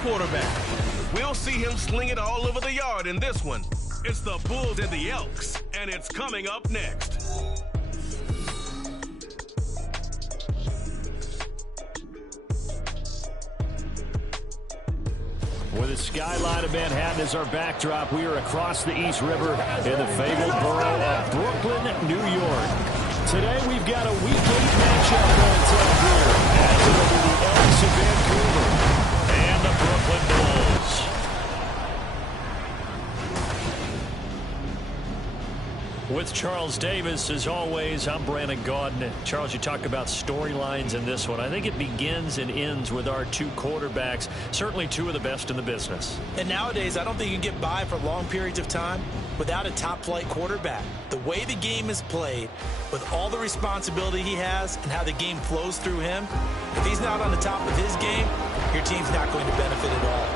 quarterback. We'll see him sling it all over the yard in this one. It's the Bulls and the Elks, and it's coming up next. With the skyline of Manhattan as our backdrop, we are across the East River in the fabled borough of Brooklyn, New York. Today we've got a Week 8 matchup on tap here as it'll be the Elks of Vancouver and the Brooklyn Bulls. With Charles Davis, as always, I'm Brandon Gaudin. Charles, you talk about storylines in this one. I think it begins and ends with our two quarterbacks, certainly two of the best in the business. And nowadays, I don't think you can get by for long periods of time without a top-flight quarterback. The way the game is played, with all the responsibility he has and how the game flows through him, if he's not on the top of his game, your team's not going to benefit at all.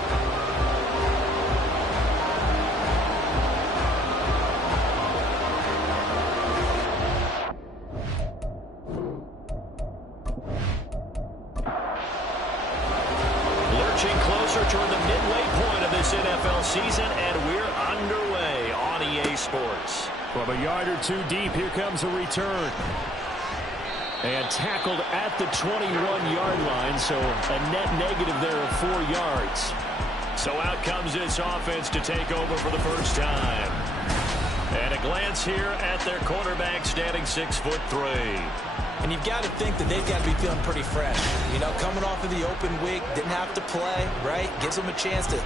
Toward the midway point of this NFL season, and we're underway on EA Sports. From a yard or two deep, here comes a return. And tackled at the 21-yard line, so a net negative there of 4 yards. So out comes this offense to take over for the first time. And a glance here at their quarterback, standing 6'3". And you've got to think that they've got to be feeling pretty fresh. You know, coming off of the open week, didn't have to play, right? Gives them a chance to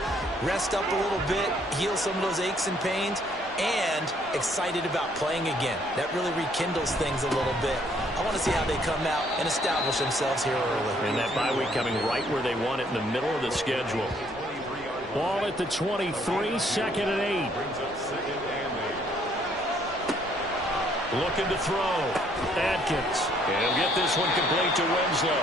rest up a little bit, heal some of those aches and pains, and excited about playing again. That really rekindles things a little bit. I want to see how they come out and establish themselves here early. And that bye week coming right where they want it, in the middle of the schedule. Ball at the 23, 2nd and 8. Looking to throw. Adkins. And he'll get this one complete to Winslow.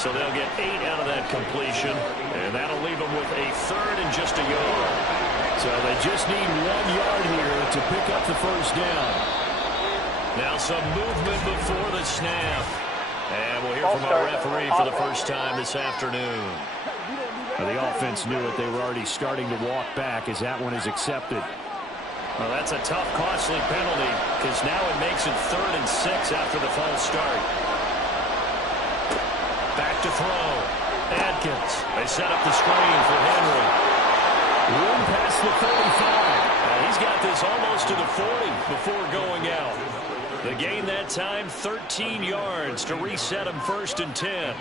So they'll get 8 out of that completion. And that'll leave them with a 3rd and just a yard. So they just need 1 yard here to pick up the first down. Now some movement before the snap. And we'll hear from our referee for the first time this afternoon. Now the offense knew it. They were already starting to walk back as that one is accepted. Well, that's a tough, costly penalty because now it makes it 3rd and 6 after the false start. Back to throw. Adkins. They set up the screen for Henry. Room past the 35. He's got this almost to the 40 before going out. The gain that time, 13 yards to reset him 1st and 10.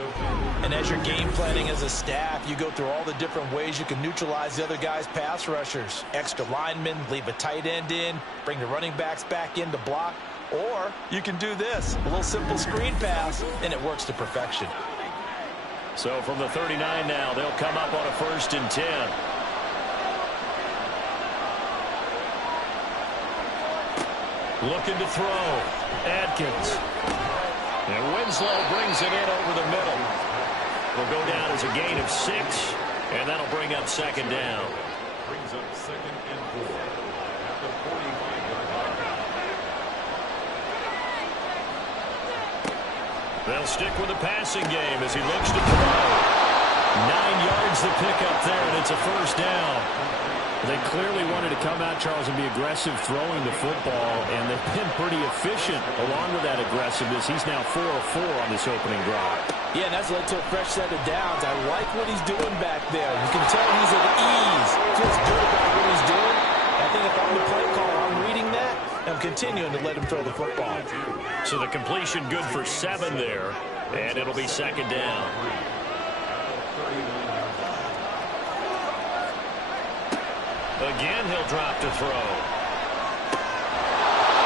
And as you're game planning as a staff, you go through all the different ways you can neutralize the other guy's pass rushers. Extra linemen, leave a tight end in, bring the running backs back in to block. Or you can do this, a little simple screen pass, and it works to perfection. So from the 39 now, they'll come up on a 1st and 10. Looking to throw. Adkins. And Winslow brings it in over the middle. Will go down as a gain of 6, and that'll bring up 2nd down. Brings up 2nd and 4 at the 45-yard line. They'll stick with the passing game as he looks to throw. 9 yards to pick up there, and it's a 1st down. They clearly wanted to come out, Charles, and be aggressive throwing the football, and they've been pretty efficient along with that aggressiveness. He's now 4 of 4 on this opening drive. Yeah, and that's led to a fresh set of downs. I like what he's doing back there. You can tell he's at ease. Feels good about what he's doing. I think if I'm the play caller, I'm reading that, and I'm continuing to let him throw the football. So the completion good for 7 there, and it'll be 2nd down. Again, he'll drop to throw.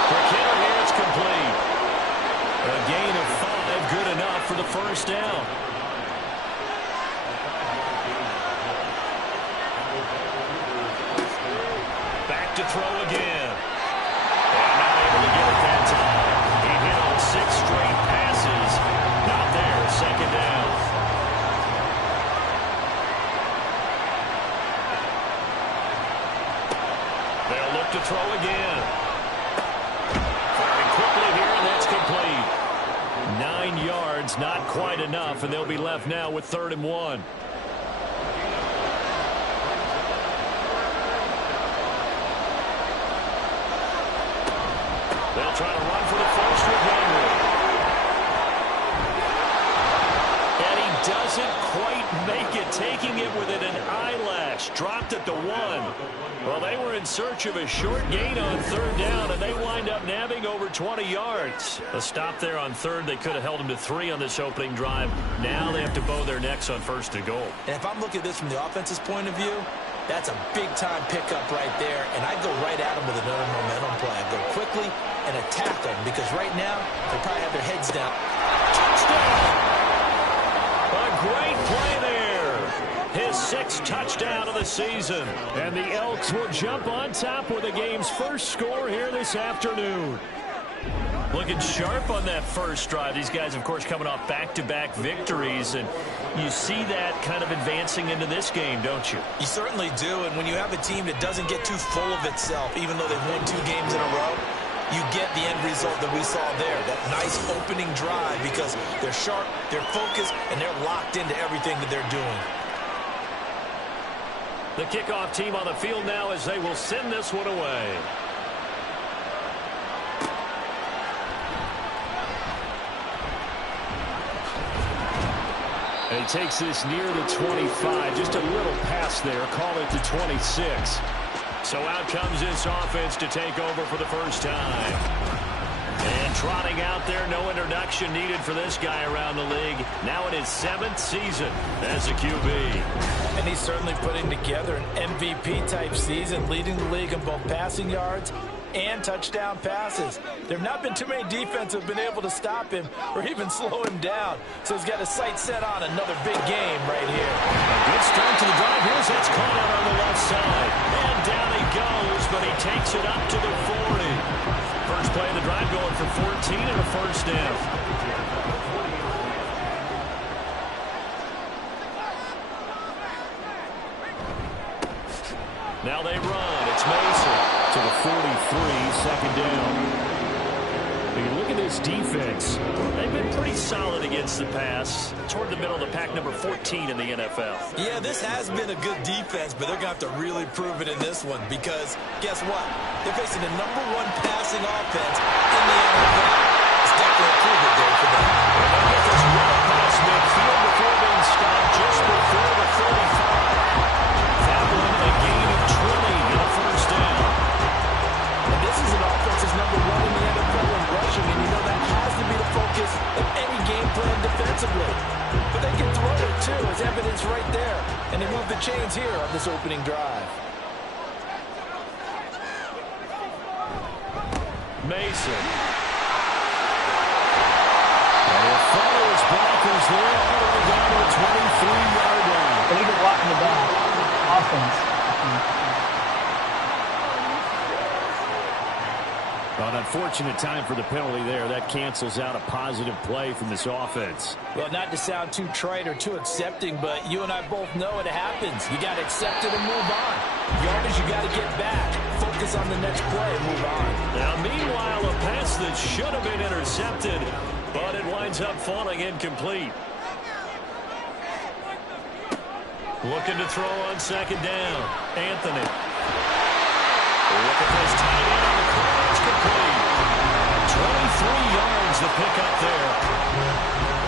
Quick hitter here, it's complete. A gain of 5, good enough for the 1st down. Back to throw again. And not able to get it that time. He hit on 6 straight passes. Not there, 2nd down. They'll look to throw again. Firing quickly here, and that's complete. 9 yards, not quite enough, and they'll be left now with 3rd and 1. They'll try to run for the first with Henry. And he doesn't quite make it, taking it within an eyelash. Dropped at the 1. Well, they were in search of a short gain on third down, and they wind up nabbing over 20 yards. A stop there on third. They could have held them to 3 on this opening drive. Now they have to bow their necks on first and goal. And if I'm looking at this from the offense's point of view, that's a big-time pickup right there, and I'd go right at them with another momentum play. I'd go quickly and attack them, because right now they probably have their heads down. Touchdown! A great play there. His 6th touchdown of the season. And the Elks will jump on top with the game's first score here this afternoon. Looking sharp on that first drive. These guys, of course, coming off back-to-back victories, and you see that kind of advancing into this game, don't you? You certainly do, and when you have a team that doesn't get too full of itself, even though they've won 2 games in a row, you get the end result that we saw there, that nice opening drive, because they're sharp, they're focused, and they're locked into everything that they're doing. The kickoff team on the field now as they will send this one away. And he takes this near the 25. Just a little pass there. Call it to 26. So out comes this offense to take over for the first time. And trotting out there, no introduction needed for this guy around the league. Now in his 7th season as a QB. And he's certainly putting together an MVP-type season, leading the league in both passing yards and touchdown passes. There have not been too many defenses have been able to stop him or even slow him down. So he's got his sights set on another big game right here. A good start to the drive. Here's that's caught out on the left side. And down he goes, but he takes it up to the 40. First play of the drive going for 14 and a first down. Now they run. It's Mason to the 43, second down. When you look at this defense, they've been pretty solid against the pass. Toward the middle of the pack, number 14 in the NFL. Yeah, this has been a good defense, but they're going to have to really prove it in this one, because guess what? They're facing the #1 passing offense in the NFL. It's definitely a prove-it day for them. They'll get this run past midfield before being stopped just before the 35. That one a gain of 20 in the first down. And this is an offense that's #1 in the NFL in rushing, and you know that has to be the focus of any game plan defensively. But they can throw it too, as evidence right there. And they move the chains here on this opening drive. Mason. And he'll follow his blockers there all the way down to the 23-yard line. They need to block in the back. Offense. An unfortunate time for the penalty there. That cancels out a positive play from this offense. Well, not to sound too trite or too accepting, but you and I both know it happens. You got to accept it and move on. Yardage, you got to get back. Focus on the next play and move on. Now, meanwhile, a pass that should have been intercepted, but it winds up falling incomplete. Looking to throw on second down. Anthony. Look at this tight end on the corner. It's complete. 23 yards the pickup there.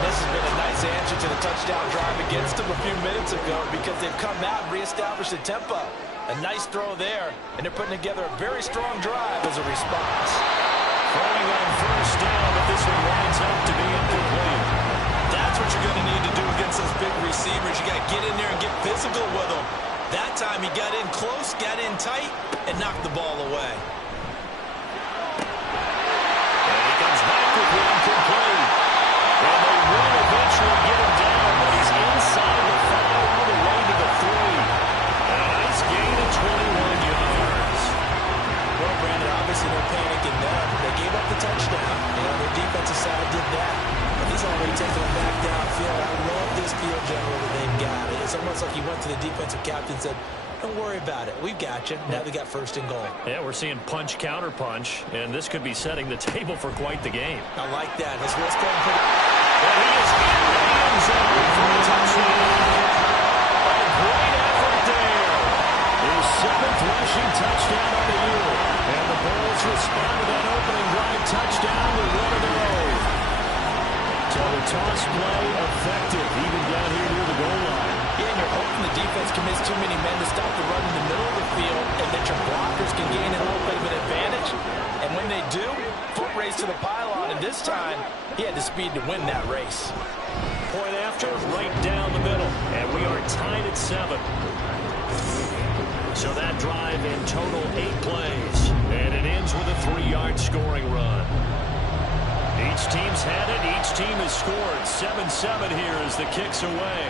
This has been a nice answer to the touchdown drive against them a few minutes ago, because they've come out and reestablished the tempo. A nice throw there, and they're putting together a very strong drive as a response. Throwing on first down, but this one winds up to be incomplete. That's what you're going to need to do against those big receivers. You got to get in there and get physical with them. That time he got in close, got in tight, and knocked the ball away. And he comes back with one complete. And they will eventually get him down, but he's inside the 5 all the way to the 3. And a nice gain of 21 yards. Well, Brandon, obviously no panic in them. They gave up the touchdown. You know, their defensive side did that. But he's already taking them back downfield. I love this field general that they've got. It's almost like he went to the defensive captain and said, don't worry about it. We've got you. Now they got first and goal. Yeah, we're seeing punch, counter punch, and this could be setting the table for quite the game. I like that. Let's go and put it. And he is in the end zone for a touchdown. A great effort there. His 7th rushing touchdown of the year. And the Bulls respond to that opening drive commits too many men to stop the run in the middle of the field, and that your blockers can gain a little bit of an advantage. And when they do, foot race to the pylon, and this time, he had the speed to win that race. Point after, right down the middle, and we are tied at 7. So that drive in total 8 plays, and it ends with a 3-yard scoring run. Each team's had it. Each team has scored. 7-7 here as the kick's away.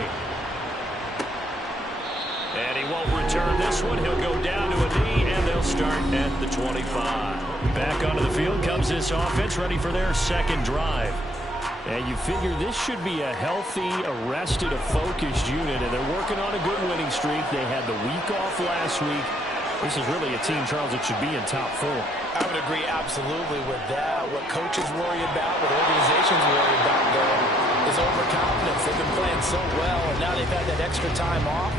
And he won't return this one. He'll go down to a knee, and they'll start at the 25. Back onto the field comes this offense, ready for their second drive. And you figure this should be a healthy, arrested, a focused unit, and they're working on a good winning streak. They had the week off last week. This is really a team, Charles, that should be in top 4. I would agree absolutely with that. What coaches worry about, what organizations worry about, though, is overconfidence. They've been playing so well, and now they've had that extra time off.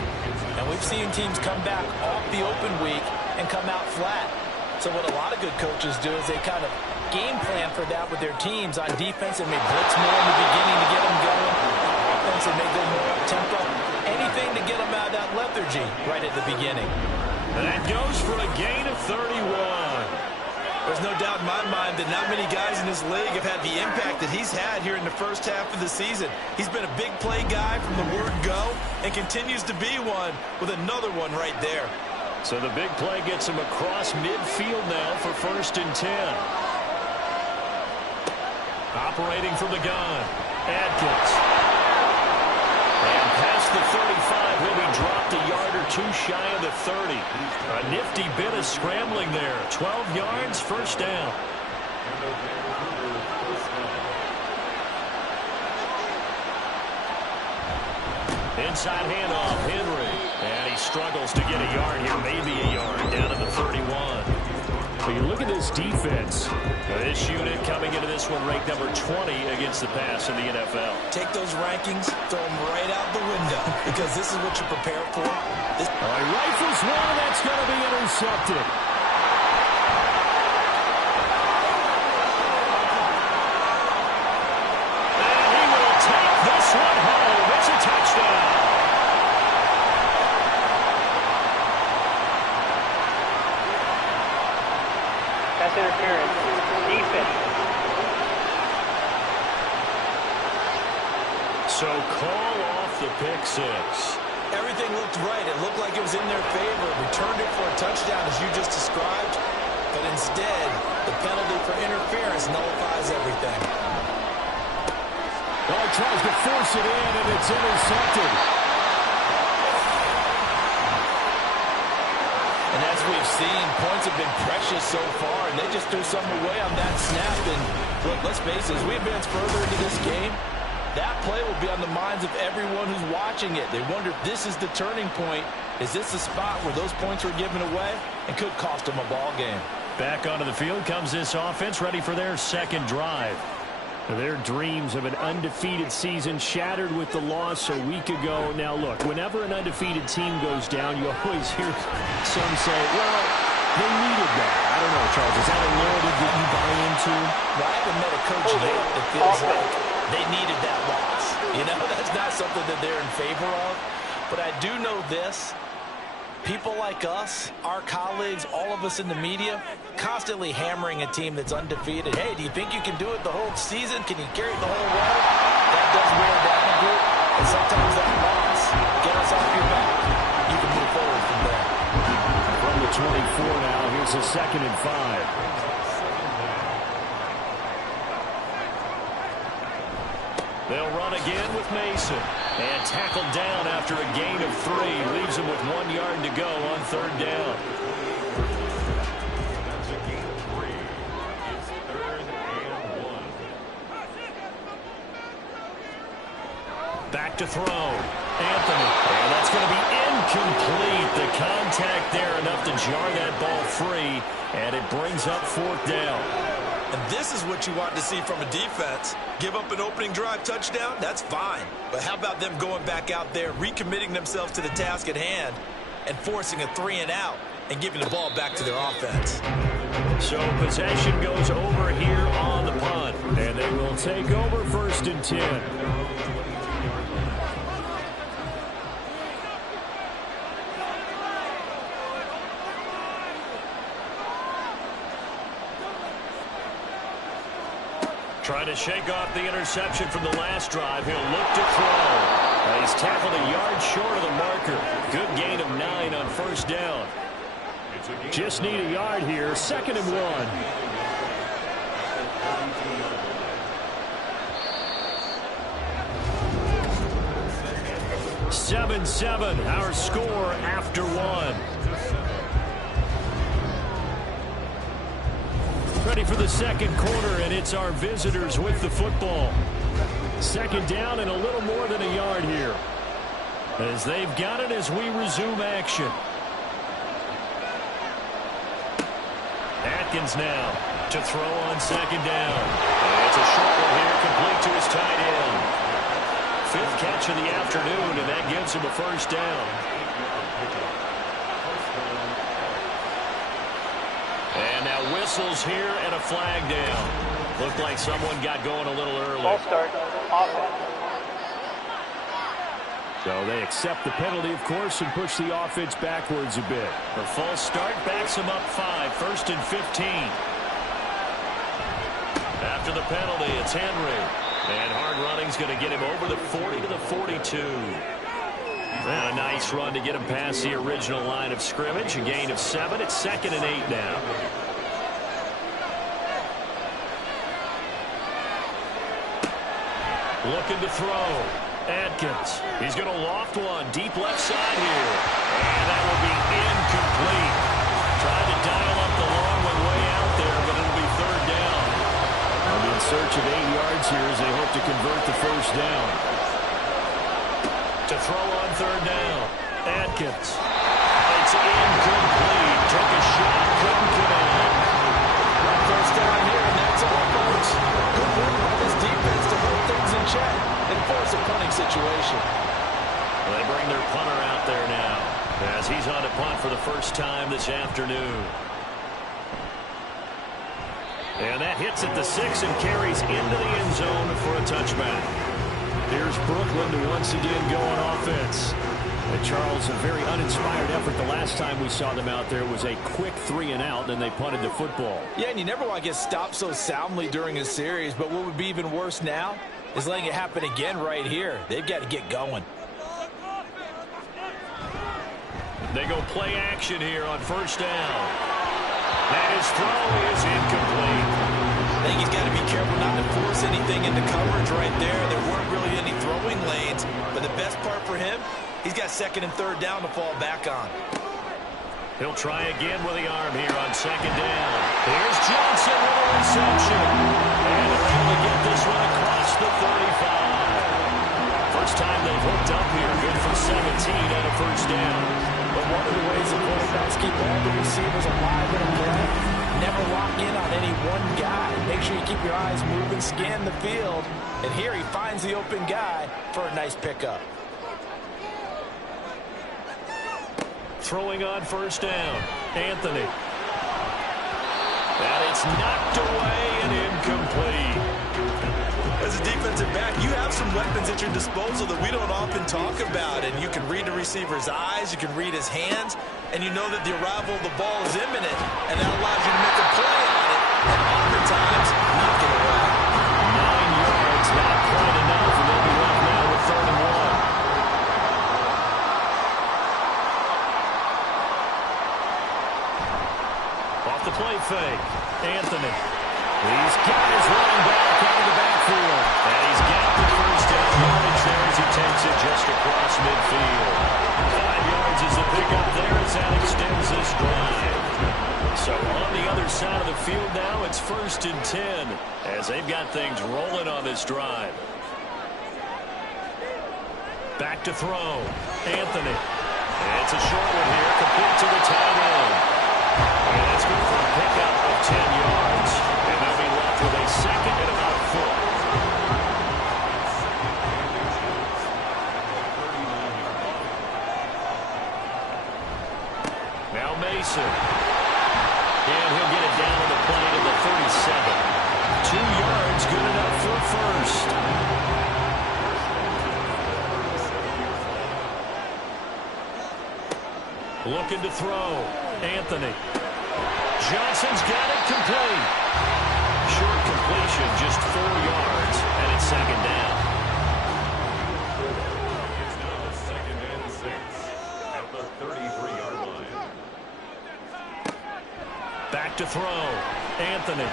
And we've seen teams come back off the open week and come out flat. So what a lot of good coaches do is they kind of game plan for that with their teams. On defense, they may blitz more in the beginning to get them going. Offense, they may go more up-tempo. Anything to get them out of that lethargy right at the beginning. And that goes for a gain of 31. There's no doubt in my mind that not many guys in this league have had the impact that he's had here in the first half of the season. He's been a big play guy from the word go and continues to be one with another one right there. So the big play gets him across midfield now for 1st and 10. Operating from the gun, Adkins. And past the 35, will be dropped a yard or 2 shy of the 30. A nifty bit of scrambling there. 12 yards, 1st down. Inside handoff, Henry. And he struggles to get a yard here, maybe a yard, down to the 31. But you look at this defense. This unit coming into this one ranked number 20 against the pass in the NFL. Take those rankings, throw them right out the window, because this is what you prepare for. He rifles one, that's going to be intercepted. And he will take this one home. It's a touchdown. That's interference. Defense. So call off the pick 6. Everything looked right. It looked like it was in their favor. Returned it for a touchdown, as you just described. But instead, the penalty for interference nullifies everything. Well, he tries to force it in, and it's intercepted. And as we've seen, points have been precious so far, and they just threw something away on that snap. And look, let's face it, as we advance further into this game, that play will be on the minds of everyone who's watching it. They wonder if this is the turning point. Is this the spot where those points were given away and could cost them a ball game? Back onto the field comes this offense, ready for their second drive. Their dreams of an undefeated season shattered with the loss a week ago. Now, look, whenever an undefeated team goes down, you always hear some say, well, they needed that. I don't know, Charles. Is that a narrative that you buy into? Well, I haven't met a coach yet that feels like they needed that loss. You know, that's not something that they're in favor of. But I do know this. People like us, our colleagues, all of us in the media, constantly hammering a team that's undefeated. Hey, do you think you can do it the whole season? Can you carry it the whole way? That does wear down a bit. And sometimes that loss, get us off your back. You can move forward from there. From the 24 now, here's a 2nd and 5. They'll run again with Mason. And tackled down after a gain of 3. Leaves him with 1 yard to go on 3rd down. That's a gain of 3. It's 3rd and 1. Back to throw. Anthony. And that's going to be incomplete. The contact there enough to jar that ball free. And it brings up 4th down. And this is what you want to see from a defense. Give up an opening drive touchdown, that's fine. But how about them going back out there, recommitting themselves to the task at hand, and forcing a 3-and-out and giving the ball back to their offense. So possession goes over here on the punt. And they will take over 1st and 10. Trying to shake off the interception from the last drive. He'll look to throw. He's tackled a yard short of the marker. Good gain of 9 on first down. Just need a yard here. 2nd and 1. 7-7, our score after 1. Ready for the second quarter, and it's our visitors with the football. 2nd down and a little more than a yard here, as they've got it as we resume action. Atkins now to throw on 2nd down. And it's a short one here, complete to his tight end. 5th catch of the afternoon, and that gives him a first down. And now whistles here and a flag down. Looked like someone got going a little early. False start. Offense. So they accept the penalty, of course, and push the offense backwards a bit. The false start backs them up 5. 1st and 15. After the penalty, it's Henry. And hard running's going to get him over the 40 to the 42. And a nice run to get him past the original line of scrimmage. A gain of 7. It's 2nd and 8 now. Looking to throw. Atkins. He's going to loft one. Deep left side here. And that will be incomplete. Trying to dial up the long one way out there, but it'll be 3rd down. They'll be in search of 8 yards here as they hope to convert the first down. To throw on 3rd down. Atkins. It's incomplete. Took a shot. Couldn't connect. First down here, and that's all, folks. Good work by this defense to hold things in check and force a punting situation. Well, they bring their punter out there now as he's on to punt for the first time this afternoon. And that hits at the 6 and carries into the end zone for a touchback. Here's Brooklyn to once again go on offense. And Charles, a very uninspired effort the last time we saw them out there was a quick 3 and out, and they punted the football. Yeah, and you never want to get stopped so soundly during a series, but what would be even worse now is letting it happen again right here. They've got to get going. They go play action here on first down. And his throw is incomplete. I think he's got to be careful not to force anything into coverage right there. There weren't really any throwing lanes, but the best part for him, he's got 2nd and 3rd down to fall back on. He'll try again with the arm here on 2nd down. Here's Johnson with a reception. And they're able to get this one across the 35. First time they've hooked up here. Good for 17 on a first down. But one of the ways the quarterbacks keep all the receivers alive in a play, never lock in on any one guy. Make sure you keep your eyes moving, scan the field. And here he finds the open guy for a nice pickup. Throwing on first down. Anthony. And it's knocked away and incomplete. As a defensive back, you have some weapons at your disposal that we don't often talk about. And you can read the receiver's eyes, you can read his hands, and you know that the arrival of the ball is imminent. And that allows you to make a play on it, and oftentimes knock it away. 9 yards, not quite enough, and they'll be left now with 3rd and 1. Off the play fake. Anthony. He's got his running back out of the backfield. And he's got the first down yardage there as he takes it just across midfield. 5 yards is the pickup there as that extends this drive. So on the other side of the field now, it's 1st and 10 as they've got things rolling on this drive. Back to throw. Anthony. And it's a short one here, complete to the tight end. And that's good for a pickup of 10 yards. And they'll be left with a 2nd and about 4. Now Mason. And he'll get it down on the play to the 37. 2 yards, good enough for a first. Looking to throw. Anthony. Johnson's got it complete. Short completion. completion, just 4 yards, and it's second down. It's now second and 6 at the 33-yard line. Back to throw. Anthony.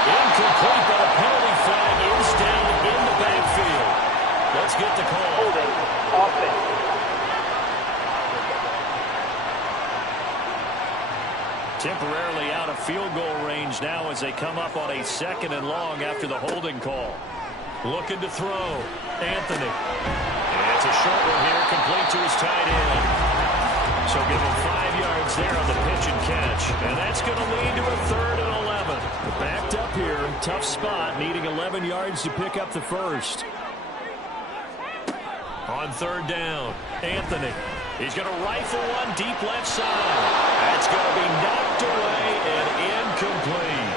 Incomplete, but a penalty flag is down in the backfield. Let's get the call. Holding. Offense. Temporarily out of field goal range now as they come up on a 2nd and long after the holding call. Looking to throw. Anthony. And it's a short one here, complete to his tight end. So give him 5 yards there on the pitch and catch. And that's going to lead to a 3rd and 11. Backed up here. Tough spot, needing 11 yards to pick up the first. On 3rd down, Anthony. He's going to rifle one deep left side. That's going to be knocked away and incomplete.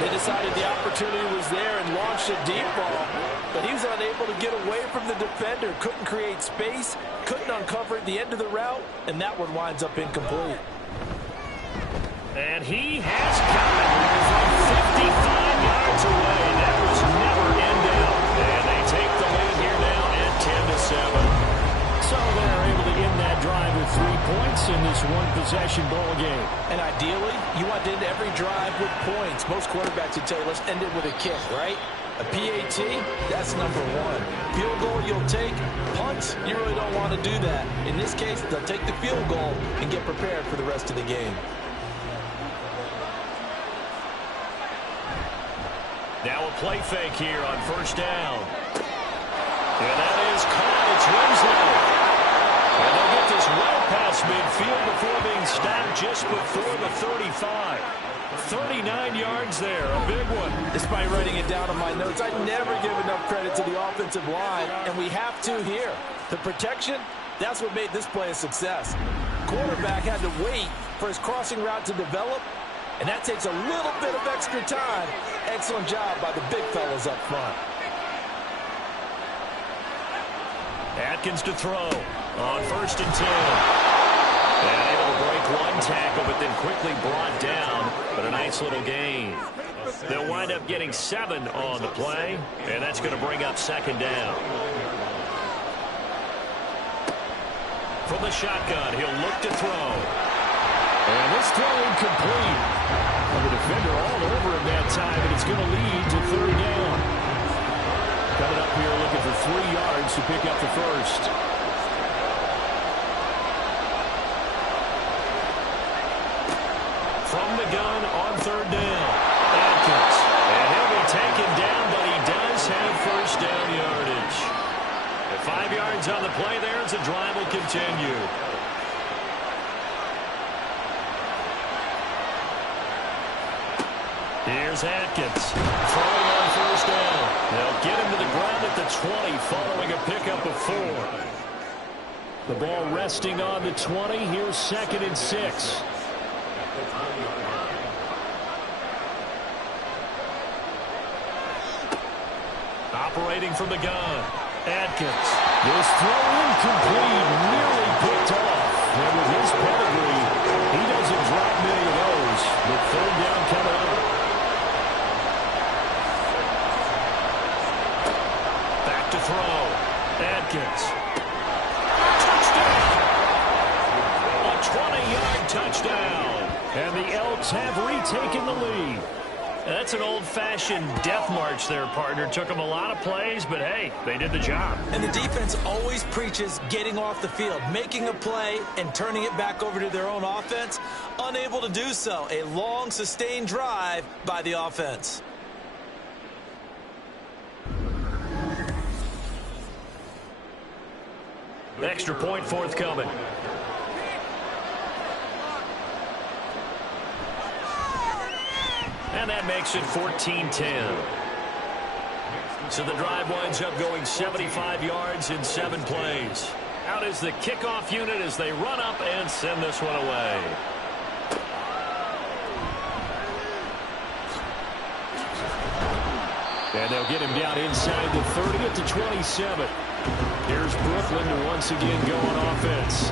They decided the opportunity was there and launched a deep ball, but he was unable to get away from the defender. Couldn't create space, couldn't uncover at the end of the route, and that one winds up incomplete. And he has got it from 55 yards away. That was never in doubt. And they take the lead here now at 10-7. So they're able to end that drive with 3 points in this one-possession ball game. And ideally, you want to end every drive with points. Most quarterbacks would tell you, let's end it with a kick, right? A PAT, that's number 1. Field goal you'll take. Punts, you really don't want to do that. In this case, they'll take the field goal and get prepared for the rest of the game. Now a play fake here on 1st down. And that is caught. It's Winslow. And they'll get this well past midfield before being stopped just before the 35. 39 yards there, a big one. Despite writing it down on my notes, I never give enough credit to the offensive line, and we have to here. The protection, that's what made this play a success. Quarterback had to wait for his crossing route to develop, and that takes a little bit of extra time. Excellent job by the big fellas up front. Atkins to throw on 1st and 10. And able to break one tackle, but then quickly brought down. But a nice little gain. They'll wind up getting 7 on the play, and that's going to bring up 2nd down. From the shotgun, he'll look to throw. And this throw incomplete. Well, the defender all over him that time, and it's going to lead to 3rd down. Coming up here looking for 3 yards to pick up the first. From the gun on 3rd down, Atkins. And he'll be taken down, but he does have 1st down yardage. And 5 yards on the play there as the drive will continue. Here's Atkins. Throwing on 1st down. They'll get him to the ground at the 20 following a pickup of 4. The ball resting on the 20. Here's 2nd and 6. Operating from the gun. Atkins. This throw incomplete, nearly picked off. And with his pedigree, he doesn't drop many of those. But 3rd down coming up. Back to throw. Atkins. Touchdown! A 20-yard touchdown. And the Elks have retaken the lead. That's an old-fashioned death march there, partner. Took them a lot of plays, but hey, they did the job. And the defense always preaches getting off the field, making a play and turning it back over to their own offense. Unable to do so. A long, sustained drive by the offense. Extra point forthcoming. And that makes it 14-10. So the drive winds up going 75 yards in 7 plays. Out is the kickoff unit as they run up and send this one away. And they'll get him down inside the 30 at the 27. Here's Brooklyn to once again go on offense.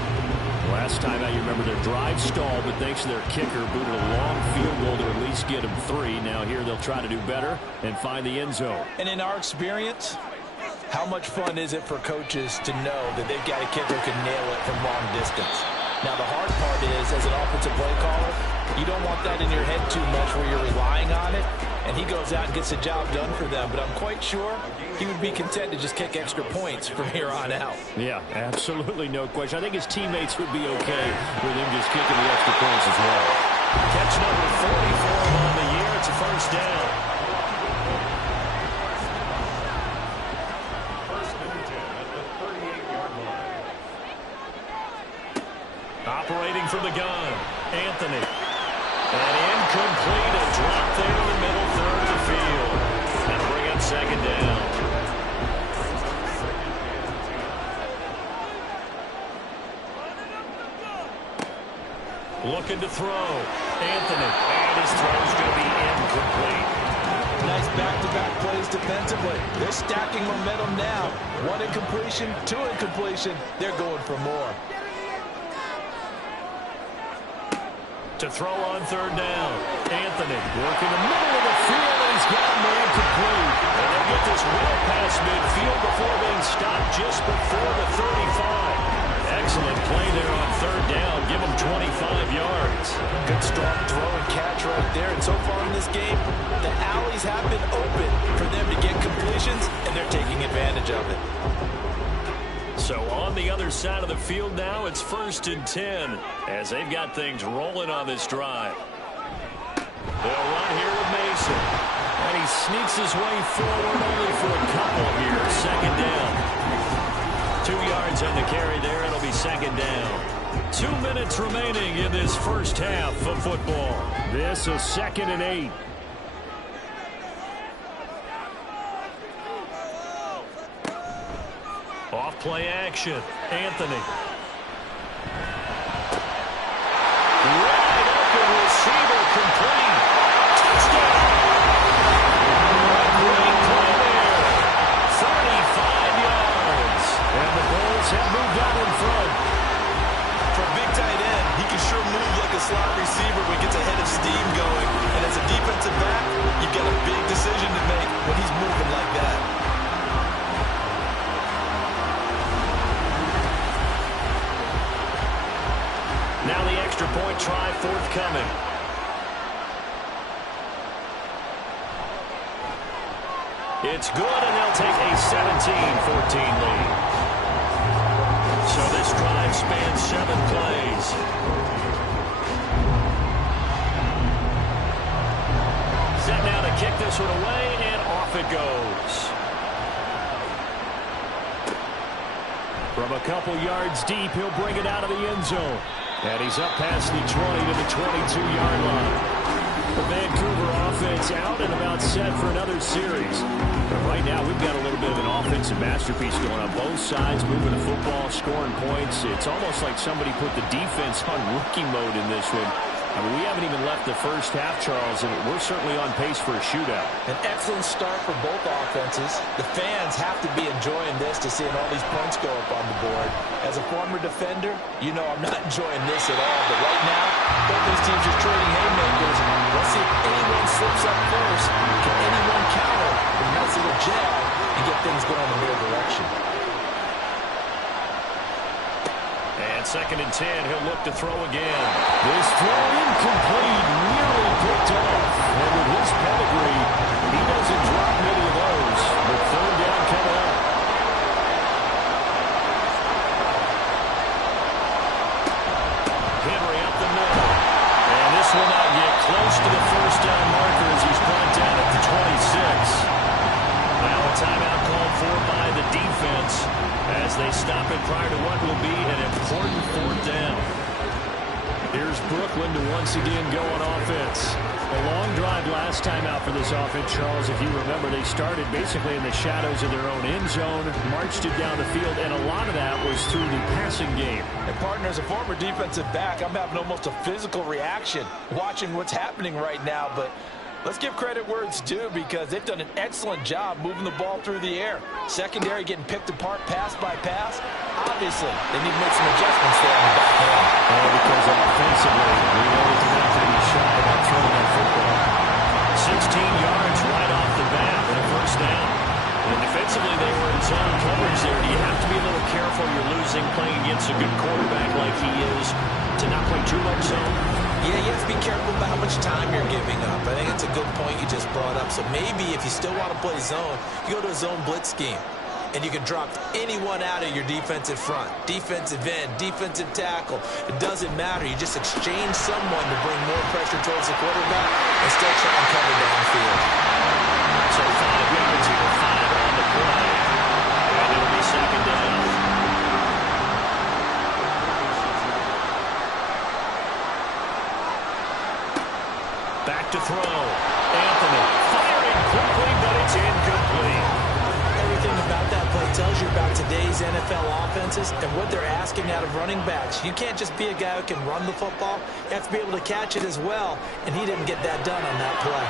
Last time out, you remember their drive stalled, but thanks to their kicker, booted a long field goal to at least get them 3. Now here they'll try to do better and find the end zone. And in our experience, how much fun is it for coaches to know that they've got a kicker who can nail it from long distance? Now, the hard part is, as an offensive play caller, you don't want that in your head too much where you're relying on it, and he goes out and gets the job done for them. But I'm quite sure he would be content to just kick extra points from here on out. Yeah, absolutely no question. I think his teammates would be okay with him just kicking the extra points as well. Catch number 44 on the year. It's a first down. Operating from the gun, Anthony. And incomplete, a drop there in the middle third of the field. That'll bring up second down. Looking to throw, Anthony. And his throw's going to be incomplete. Nice back-to-back plays defensively. They're stacking momentum now. 1 incompletion, 2 incompletion. They're going for more. To throw on third down. Anthony working the middle of the field, and he's got a man complete. And they'll get this well past midfield before being stopped just before the 35. Excellent play there on third down. Give him 25 yards. Good strong throw and catch right there. And so far in this game, the alleys have been open for them to get completions, and they're taking advantage of it. So on the other side of the field now, it's 1st and 10 as they've got things rolling on this drive. They'll run here with Mason. And he sneaks his way forward only for a couple here. Second down. 2 yards on the carry there. It'll be second down. 2 minutes remaining in this first half of football. This is 2nd and 8. Off play action. Anthony. Wide open receiver complete. Touchdown. A great play there. 35 yards. And the Bulls have moved out in front. For a big tight end, he can sure move like a slot receiver when he gets a head of steam going. And as a defensive back, you've got a big decision to make when he's moving like that. Now the extra point try forthcoming. It's good, and they'll take a 17-14 lead. So this drive spans 7 plays. Set now to kick this one away, and off it goes. From a couple yards deep, he'll bring it out of the end zone. And he's up past the 20 to the 22-yard line. The Vancouver offense out and about set for another series. But right now, we've got a little bit of an offensive masterpiece going on both sides, moving the football, scoring points. It's almost like somebody put the defense on rookie mode in this one. I mean, we haven't even left the first half, Charles, and we're certainly on pace for a shootout. An excellent start for both offenses. The fans have to be enjoying this to seeing all these points go up on the board. As a former defender, you know I'm not enjoying this at all. But right now, both these teams are trading haymakers. Let's see if anyone slips up first. Can anyone counter with a nice little jab and get things going in their direction? And 2nd and 10, he'll look to throw again. This throw incomplete, nearly picked off. And with his pedigree, he doesn't drop many of those. But third down coming up. Henry up the middle. And this will not get close to the first down marker as he's brought down at the 26. Now a timeout called for by the defense as they stop it prior to what will be an important 4th down. Here's Brooklyn to once again go on offense. A long drive last time out for this offense, Charles. If you remember, they started basically in the shadows of their own end zone, marched it down the field, and a lot of that was through the passing game. And partner, as a former defensive back, I'm having almost a physical reaction watching what's happening right now. But Let's give credit where it's due because they've done an excellent job moving the ball through the air. Secondary getting picked apart pass by pass. Obviously, they need to make some adjustments there on the back end. Because offensively, we know that they're not going to be shy about throwing that football. 16 yards right off the bat and a first down. And defensively, they were in zone coverage there. Do you have to be a little careful? You're losing playing against a good quarterback like he is to not play too much zone? Yeah, you have to be careful about how much time you're giving up. I think it's a good point you just brought up. So maybe if you still want to play zone, you go to a zone blitz scheme. And you can drop anyone out of your defensive front. Defensive end, defensive tackle. It doesn't matter. You just exchange someone to bring more pressure towards the quarterback and still try and cover downfield. So 5 yards here, 5 on the play. And it'll be second down. Back to throw. Anthony firing quickly, but it's incomplete. Everything about that play tells you about today's NFL offenses and what they're asking out of running backs. You can't just be a guy who can run the football. You have to be able to catch it as well, and he didn't get that done on that play.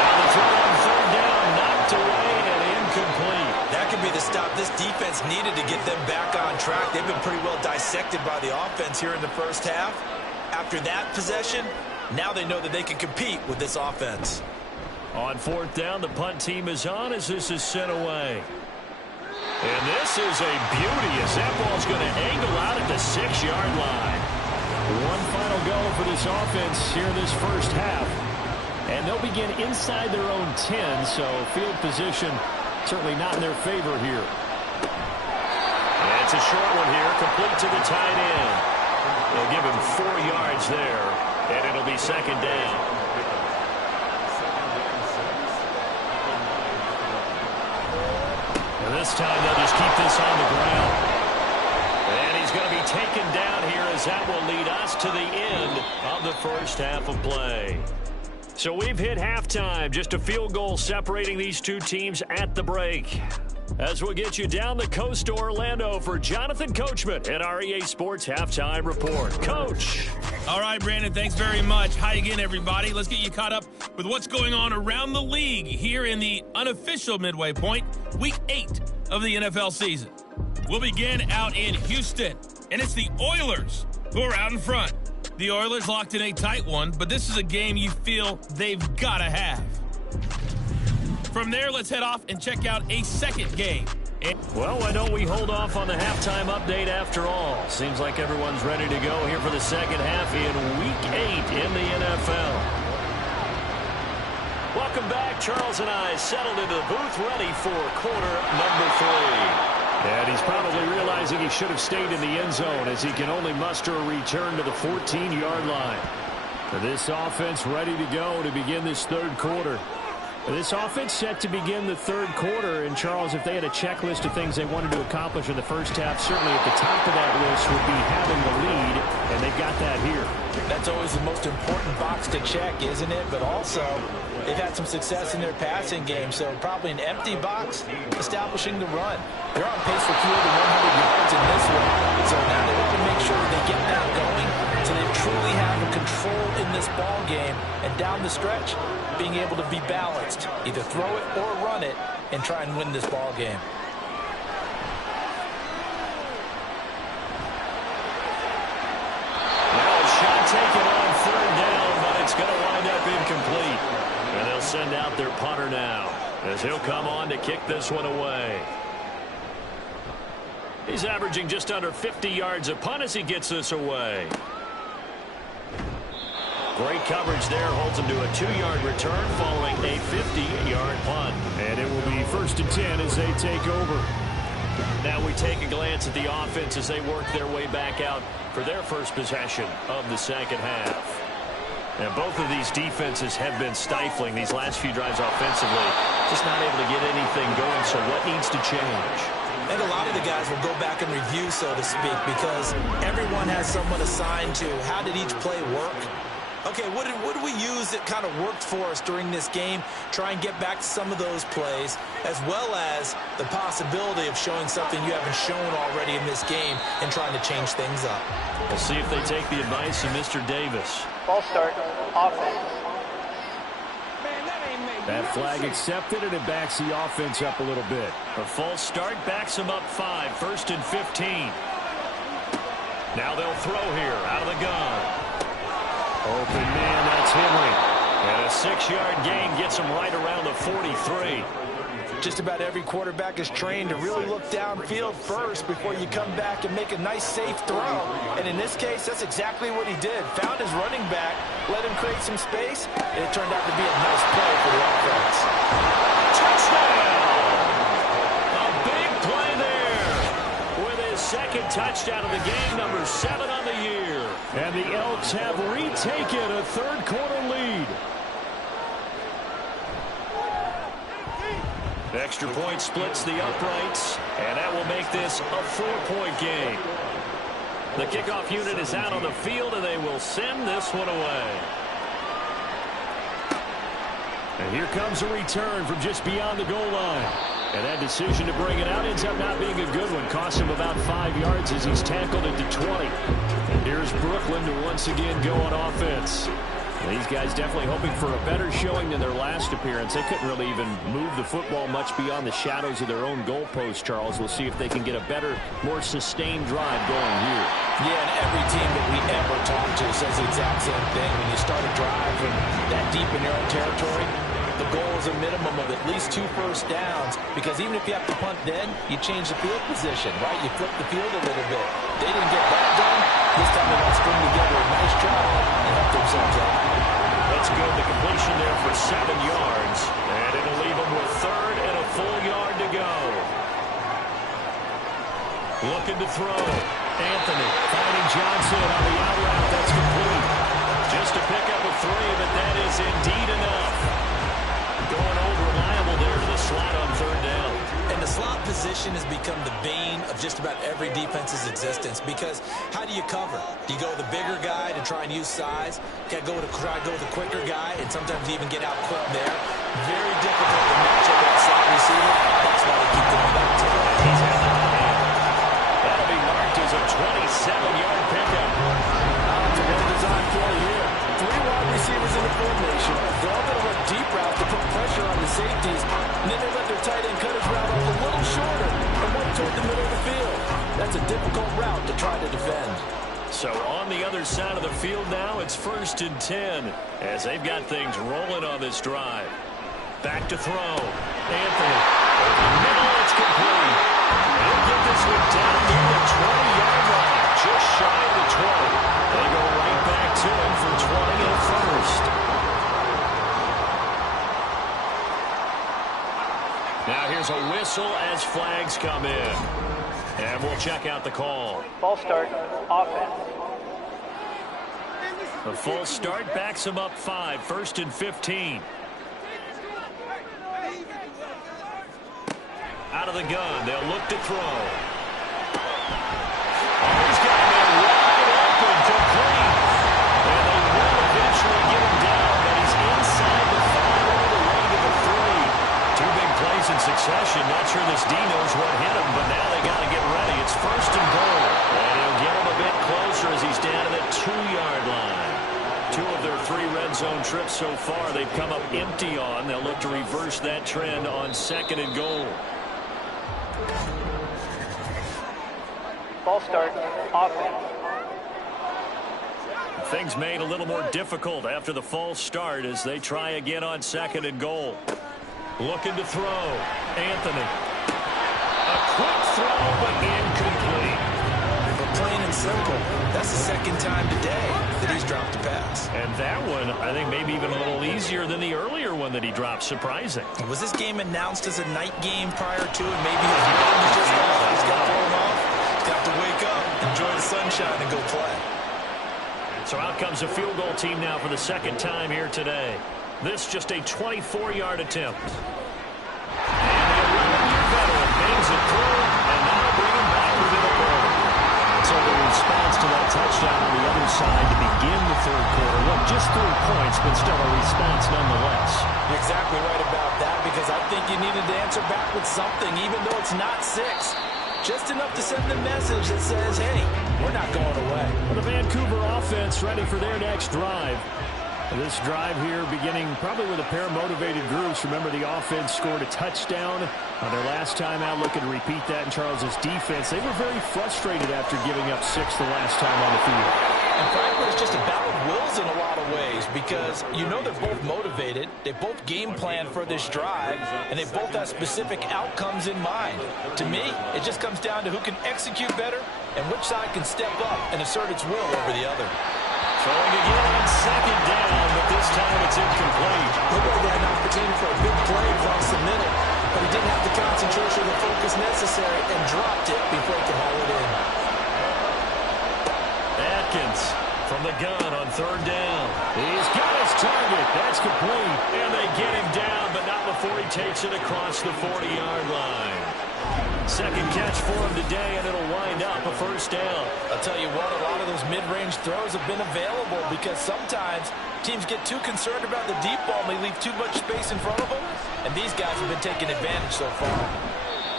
Now the throw on third down, knocked away and incomplete. That could be the stop this defense needed to get them back on track. They've been pretty well dissected by the offense here in the first half. After that possession, now they know that they can compete with this offense. On fourth down, the punt team is on as this is sent away. And this is a beauty as that ball's going to angle out at the 6-yard line. One final go for this offense here in this first half. And they'll begin inside their own 10, so field position certainly not in their favor here. That's a short one here, complete to the tight end. They'll give him 4 yards there, and it'll be second down. And this time they'll just keep this on the ground. And he's going to be taken down here as that will lead us to the end of the first half of play. So we've hit halftime, just a field goal separating these two teams at the break. As we'll get you down the coast to Orlando for Jonathan Coachman at our EA Sports Halftime Report. Coach. All right, Brandon, thanks very much. Hi again, everybody. Let's get you caught up with what's going on around the league here in the unofficial midway point, Week 8 of the NFL season. We'll begin out in Houston, and it's the Oilers who are out in front. The Oilers locked in a tight one, but this is a game you feel they've got to have. From there, let's head off and check out a second game. Well, why don't we hold off on the halftime update after all? Seems like everyone's ready to go here for the second half in Week 8 in the NFL. Welcome back. Charles and I settled into the booth ready for quarter number 3. And he's probably realizing he should have stayed in the end zone as he can only muster a return to the 14-yard line. This offense ready to go to begin this third quarter. This offense set to begin the third quarter. And, Charles, if they had a checklist of things they wanted to accomplish in the first half, certainly at the top of that list would be having the lead, and they've got that here. That's always the most important box to check, isn't it? But also, they've had some success in their passing game, so probably an empty box establishing the run. They're on pace for fewer than 100 yards in this one, so now they want to make sure that they get that going so they truly have a control in this ball game, and down the stretch, being able to be balanced, either throw it or run it, and try and win this ball game. Now a shot taken on third down, but it's going to wind up incomplete. And they'll send out their punter now as he'll come on to kick this one away. He's averaging just under 50 yards a punt as he gets this away. Great coverage there, holds him to a 2-yard return following a 50-yard punt. And it will be 1st and 10 as they take over. Now we take a glance at the offense as they work their way back out for their first possession of the second half. And both of these defenses have been stifling these last few drives offensively. Just not able to get anything going, so what needs to change? I think a lot of the guys will go back and review, so to speak, because everyone has someone assigned to how did each play work. Okay, what did we use that kind of worked for us during this game? Try and get back to some of those plays, as well as the possibility of showing something you haven't shown already in this game and trying to change things up. We'll see if they take the advice of Mr. Davis. Ball start, offense. That flag accepted, and it backs the offense up a little bit. A false start backs them up 5, 1st and 15. Now they'll throw here out of the gun. Open man, that's Henry. And a 6-yard gain gets him right around the 43. Just about every quarterback is trained to really look downfield first before you come back and make a nice, safe throw. And in this case, that's exactly what he did. Found his running back, let him create some space, and it turned out to be a nice play for the offense. Touchdown! A big play there with his second touchdown of the game, number 7 on the year. And the Elks have retaken a third-quarter lead. Extra point splits the uprights, and that will make this a 4-point game. The kickoff unit is out on the field, and they will send this one away. And here comes a return from just beyond the goal line. And that decision to bring it out ends up not being a good one. Cost him about 5 yards as he's tackled it to 20. And here's Brooklyn to once again go on offense. These guys definitely hoping for a better showing than their last appearance. They couldn't really even move the football much beyond the shadows of their own goalpost, Charles. We'll see if they can get a better, more sustained drive going here. Yeah, and every team that we ever talk to says the exact same thing. When you start a drive from that deep in your own territory, the goal is a minimum of at least 2 first downs, because even if you have to punt then, you change the field position, right? You flip the field a little bit. They didn't get that done. This time they got to string together a nice drive and help themselves out. That's good. The completion there for 7 yards, and it'll leave them with 3rd and a full yard to go. Looking to throw. Anthony finding Johnson on the out route. That's complete. Just to pick up a 3, but that is indeed enough. Going old reliable there to the slot on 3rd down. And the slot position has become the bane of just about every defense's existence, because how do you cover? Do you go with the bigger guy to try and use size? You got to try to go with the quicker guy, and sometimes you even get out quick there. Very difficult to match up that slot receiver. That's why they keep going back to it. He's had the hand. That'll be marked as a 27-yard pickup. It's a well-designed play here. 3 wide receivers in the formation. They're all going to run deep routes to put pressure on the safeties, and then they let their tight end cut his route off a little shorter and went toward the middle of the field. That's a difficult route to try to defend. So on the other side of the field now, it's 1st and 10 as they've got things rolling on this drive. Back to throw. Anthony. Over the middle, it's complete. They'll get this one down near the 20-yard line, just shy of the 20. They go right back to him for 20 and 1st. Now here's a whistle as flags come in. And we'll check out the call. False start, offense. The false start backs him up 5, 1st and 15. Out of the gun, they'll look to throw. Oh, he's got him wide open, complete. And they will eventually get him down, but he's inside the 5 all the way to the 3. 2 big plays in succession. Not sure this D knows what hit him, but now they got to get ready. It's 1st and goal. And he'll get him a bit closer as he's down to the 2-yard line. 2 of their 3 red zone trips so far, they've come up empty on. They'll look to reverse that trend on 2nd and goal. False start, offense. Things made a little more difficult after the false start as they try again on 2nd and goal. Looking to throw. Anthony. A quick throw, but incomplete. But plain and simple, that's the 2nd time today that he's dropped a pass. And that one, I think, maybe even a little easier than the earlier one that he dropped. Surprising. Was this game announced as a night game prior to, and maybe his mind was just off? He's got to throw him off. He's got to wake up, enjoy the sunshine, and go play. So out comes a field goal team now for the 2nd time here today. This just a 24-yard attempt. And the 11-year veteran bangs it through, and now bring him back within a goal. So the response to that touchdown on the other side to begin the 3rd quarter. Look, just 3 points, but still a response nonetheless. You're exactly right about that, because I think you needed to answer back with something, even though it's not 6. Just enough to send the message that says, hey, we're not going away. Well, the Vancouver offense ready for their next drive. This drive here beginning probably with a pair of motivated groups. Remember, the offense scored a touchdown on their last time out, looking to repeat that in Charles's defense. They were very frustrated after giving up 6 the last time on the field. And frankly, it's just a battle of wills in a lot of ways because you know they're both motivated, they both game plan for this drive, and they both have specific outcomes in mind. To me, it just comes down to who can execute better and which side can step up and assert its will over the other. Throwing again on second down, but this time it's incomplete. Nobody had an opportunity for a big play across the middle, but he didn't have the concentration or the focus necessary and dropped it before he could haul it in. Atkins from the gun on third down. He's got his target. That's complete. And they get him down, but not before he takes it across the 40-yard line. Second catch for him today, and it'll wind up a first down. I'll tell you what, a lot of those mid-range throws have been available because sometimes teams get too concerned about the deep ball and they leave too much space in front of them, and these guys have been taking advantage so far.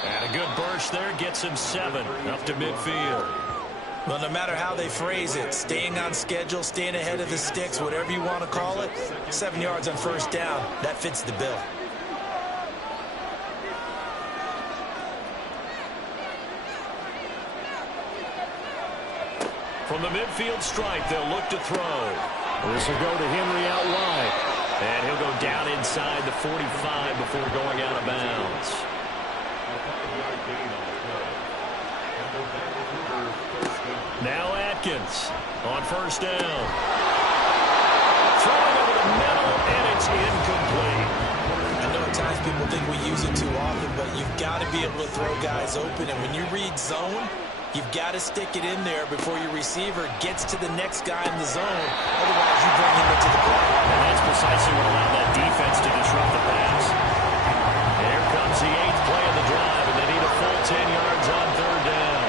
And a good burst there gets him 7 up to midfield. Well, no matter how they phrase it, staying on schedule, staying ahead of the sticks, whatever you want to call it, 7 yards on first down, that fits the bill. From the midfield stripe, they'll look to throw. This will go to Henry out wide. And he'll go down inside the 45 before going out of bounds. Now Atkins on first down. Throwing over the middle, and it's incomplete. I know at times people think we use it too often, but you've got to be able to throw guys open. And when you read zone, you've got to stick it in there before your receiver gets to the next guy in the zone. Otherwise, you bring him into the play. And that's precisely what allowed that defense to disrupt the pass. Here comes the 8th play of the drive, and they need a full 10 yards on third down.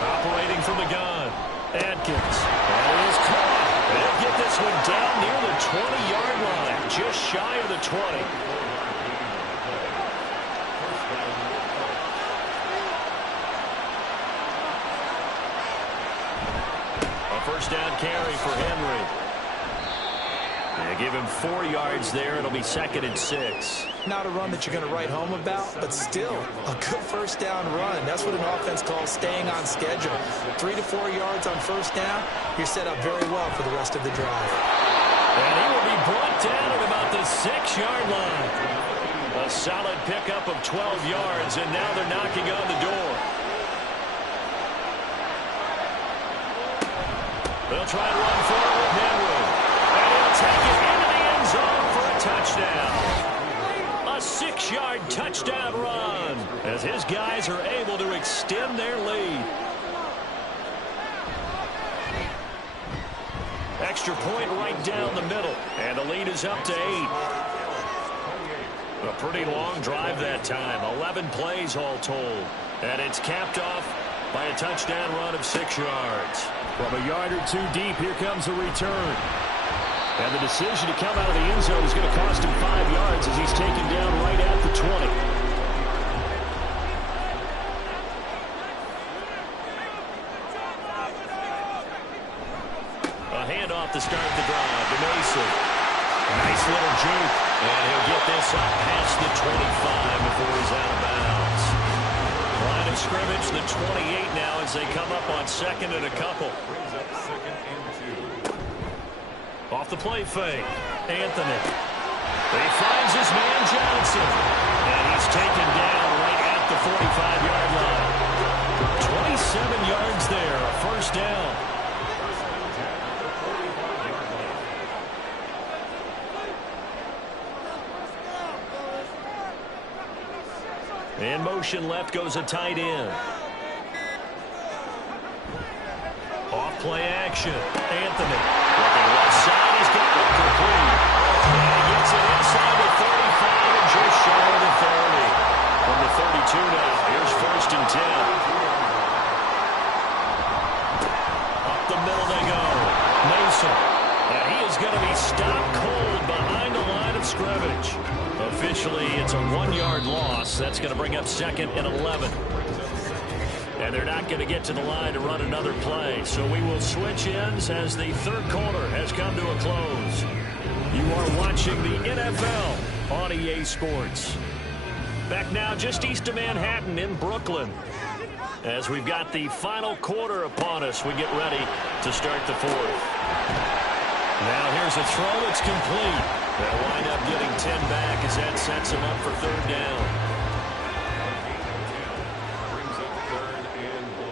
Operating from the gun, Atkins. And it is caught. They'll get this one down near the 20-yard line, just shy of the 20. A first down carry for Henry. They give him 4 yards there. It'll be 2nd and 6. Not a run that you're going to write home about, but still a good first down run. That's what an offense calls staying on schedule. 3 to 4 yards on first down, you're set up very well for the rest of the drive. And he will be brought down at about the 6-yard line. A solid pickup of 12 yards, and now they're knocking on the door. They'll try and run forward with Henry. And he'll take it into the end zone for a touchdown. A 6-yard touchdown run as his guys are able to extend their lead. Extra point right down the middle, and the lead is up to 8. A pretty long drive that time, 11 plays all told, and it's capped off by a touchdown run of 6 yards. From a yard or 2 deep, here comes the return. And the decision to come out of the end zone is going to cost him 5 yards as he's taken down right at the 20. A handoff to start the drive to Mason. Nice little juke. And he'll get this up past the 25 before he's out of bounds. Line of scrimmage, the 28 now as they come up on 2nd and a couple. Off the play fake, Anthony. He finds his man Johnson. And he's taken down right at the 45-yard line. 27 yards there, a first down. In motion left goes a tight end. Off play action. Anthony looking left side. He's got it complete. And he gets it inside the 35 and just shy of the 30. From the 32 now. Here's 1st and 10. Up the middle they go. Mason. And he is going to be stopped cold behind the line of scrimmage. Officially, it's a 1-yard loss. That's going to bring up 2nd and 11. and they're not going to get to the line to run another play. So we will switch ends as the third quarter has come to a close. You are watching the NFL on EA Sports. Back now just east of Manhattan in Brooklyn. As we've got the final quarter upon us, we get ready to start the fourth. Now here's a throw that's complete. They'll wind up getting 10 back as that sets them up for third down. Brings up 3rd and 1.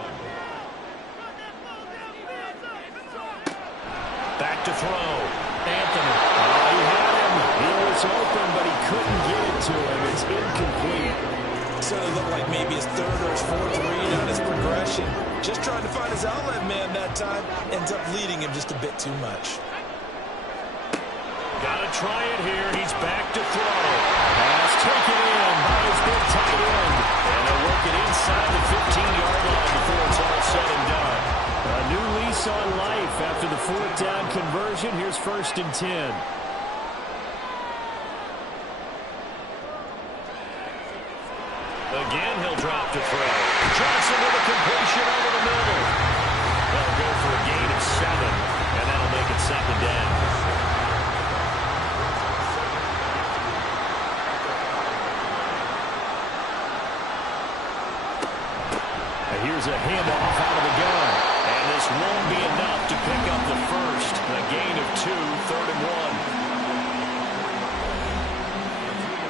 Back to throw. Anthony. Oh, he had him. He was open, but he couldn't get it to him. It's incomplete. So it looked like maybe his third or his fourth read on his progression. Just trying to find his outlet man that time. Ends up leading him just a bit too much. Got to try it here. He's back to throw. Pass taken in by his big tight end. And they'll work it inside the 15-yard line before it's all said and done. A new lease on life after the fourth down conversion. Here's 1st and 10. Again, he'll drop to throw. Johnson with a completion over the middle. They'll go for a gain of 7, and that'll make it 2nd down. Here's a handoff out of the gun. And this won't be enough to pick up the first. A gain of 2, 3rd and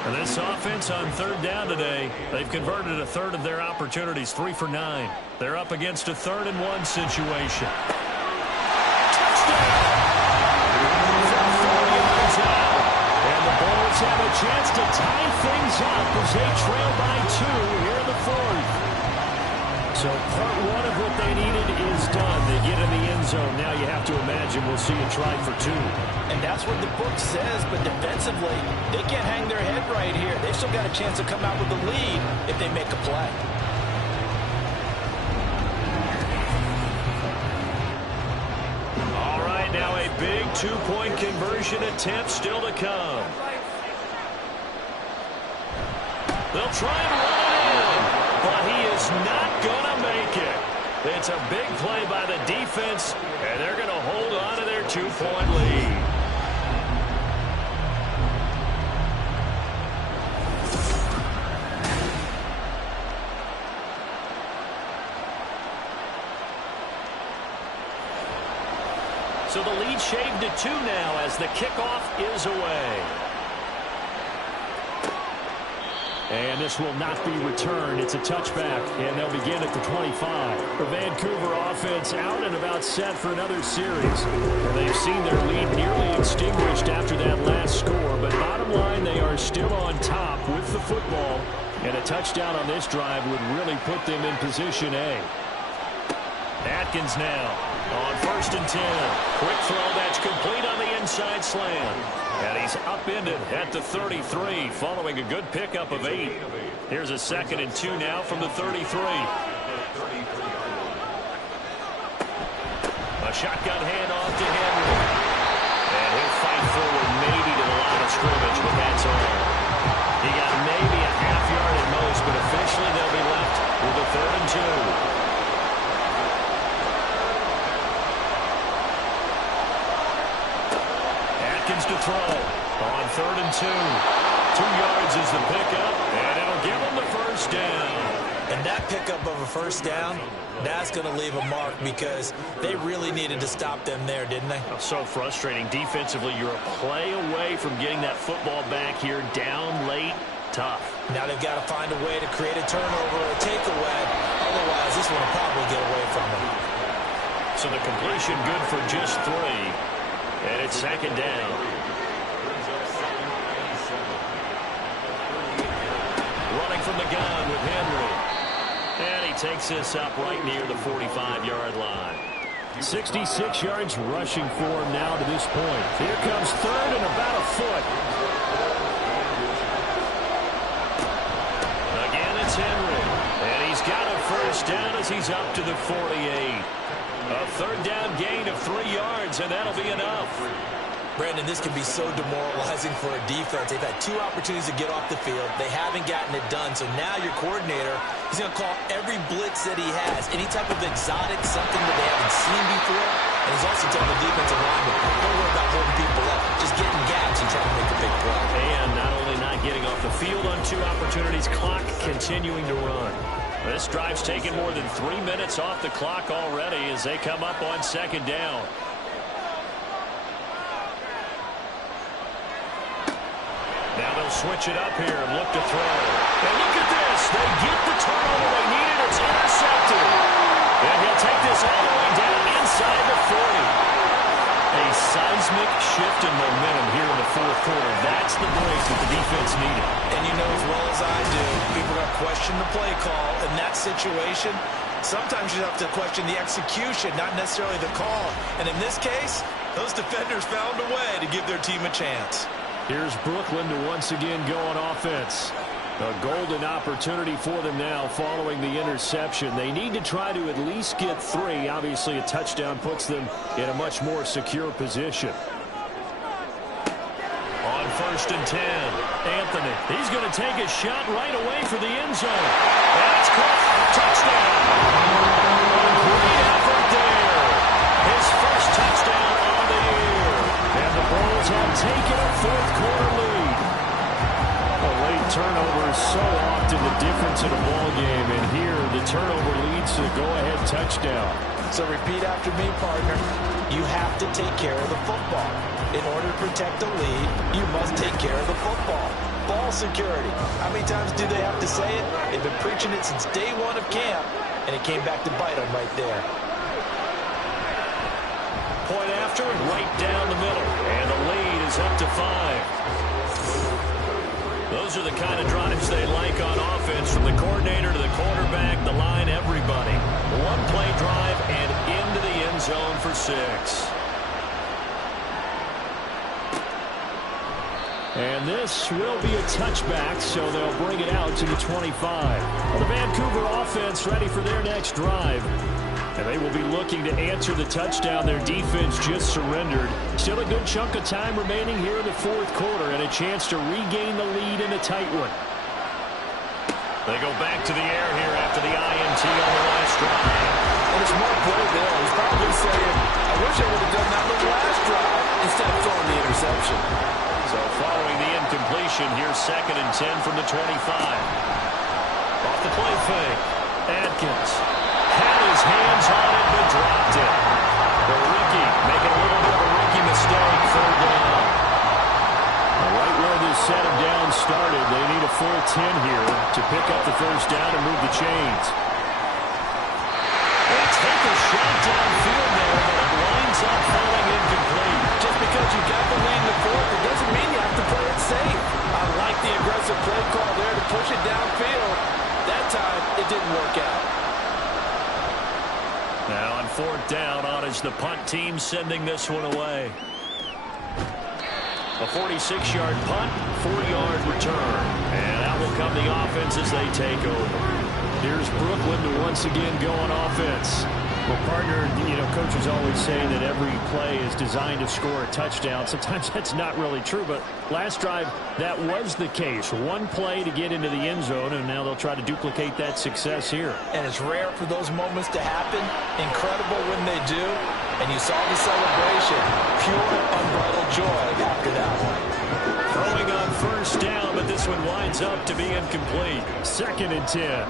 1. And this offense on 3rd down today, they've converted a third of their opportunities, 3 for 9. They're up against a 3rd and 1 situation. Touchdown! From 4 yards out. And the Bulls have a chance to tie things up as they trail by 2 here in the 4th. So part 1 of what they needed is done. They get in the end zone. Now you have to imagine we'll see a try for 2. And that's what the book says, but defensively, they can't hang their head right here. They've still got a chance to come out with the lead if they make a play. All right, now a big 2-point conversion attempt still to come. They'll try and run it in, but he is not going to make it. It's a big play by the defense, and they're going to hold on to their 2-point lead. So the lead shaved to 2 now as the kickoff is away. And this will not be returned. It's a touchback, and they'll begin at the 25. The Vancouver offense out and about set for another series. And they've seen their lead nearly extinguished after that last score. But bottom line, they are still on top with the football. And a touchdown on this drive would really put them in position A. Atkins now on 1st and 10. Quick throw that's complete on the inside slant. And he's upended at the 33 following a good pickup of 8. Here's a 2nd and 2 now from the 33. A shotgun handoff to Henry. And he'll fight forward maybe to the line of scrimmage, but that's all. He got maybe a half yard at most, but officially they'll be left with a 3rd and 2. To throw on 3rd and 2. 2 yards is the pickup, and it'll give them the first down. And that pickup of a first down, that's going to leave a mark because they really needed to stop them there, didn't they? So frustrating. Defensively, you're a play away from getting that football back here down late. Tough. Now they've got to find a way to create a turnover or a takeaway. Otherwise, this one will probably get away from them. So the completion good for just 3. And it's 2nd down. Running from the gun with Henry. And he takes this up right near the 45-yard line. 66 yards rushing for him now to this point. Here comes 3rd and about a foot. Again, it's Henry. And he's got a first down as he's up to the 48. A 3rd down gain of 3 yards, and that'll be enough. Brandon, this can be so demoralizing for a defense. They've had 2 opportunities to get off the field. They haven't gotten it done. So now your coordinator is going to call every blitz that he has, any type of exotic, something that they haven't seen before. And he's also telling the defensive lineman, don't worry about holding people up. Just get in gaps and try to make a big play. And not only not getting off the field on 2 opportunities, clock continuing to run. This drive's taken more than 3 minutes off the clock already as they come up on 2nd down. Now they'll switch it up here and look to throw. And look at this. They get the turnover they needed. It's intercepted. And he'll take this all the way down inside the 40. A seismic shift in momentum here in the 4th quarter. That's the break that the defense needed. And you know as well as I do, people are going to question the play call in that situation. Sometimes you have to question the execution, not necessarily the call. And in this case, those defenders found a way to give their team a chance. Here's Brooklyn to once again go on offense. A golden opportunity for them now following the interception. They need to try to at least get 3. Obviously, a touchdown puts them in a much more secure position. On 1st and 10, Anthony. He's going to take a shot right away for the end zone. And it's caught. Touchdown. A great effort there. His first touchdown on the year. And the Bulls have taken a 4th quarter lead. A late turnover is so often the difference in a ball game, and here the turnover leads to a go-ahead touchdown. So repeat after me, partner. You have to take care of the football. In order to protect the lead, you must take care of the football. Ball security. How many times do they have to say it? They've been preaching it since day 1 of camp, and it came back to bite them right there. Point after, right down the middle. And the lead is up to 5. Those are the kind of drives they like on offense, from the coordinator to the quarterback, the line, everybody. 1-play drive and into the end zone for 6. And this will be a touchback, so they'll bring it out to the 25. Well, the Vancouver offense ready for their next drive. And they will be looking to answer the touchdown their defense just surrendered. Still a good chunk of time remaining here in the 4th quarter, and a chance to regain the lead in a tight one. They go back to the air here after the INT on the last drive. And it's more play there. He's probably saying, I wish I would have done that on the last drive instead of throwing the interception. So following the incompletion, here's 2nd and 10 from the 25. Off the play fake. Adkins had his hands on it, but dropped it. The rookie making a little bit of a rookie mistake. 3rd down. Right where this set of downs started, they need a full 10 here to pick up the 1st down and move the chains. They take a shot downfield there, but it winds up falling incomplete. Just because you got the lead in the 4th, it doesn't mean you have to play it safe. I like the aggressive play call there to push it downfield. That time, it didn't work out. Now on 4th down, on is the punt team sending this one away. A 46-yard punt, 4-yard return. And out will come the offense as they take over. Here's Brooklyn to once again go on offense. Well, partner, you know, coaches always say that every play is designed to score a touchdown. Sometimes that's not really true, but last drive, that was the case. 1 play to get into the end zone, and now they'll try to duplicate that success here. And it's rare for those moments to happen. Incredible when they do. And you saw the celebration. Pure, unbridled joy after that one. Throwing on 1st down, but this one winds up to be incomplete. 2nd and 10.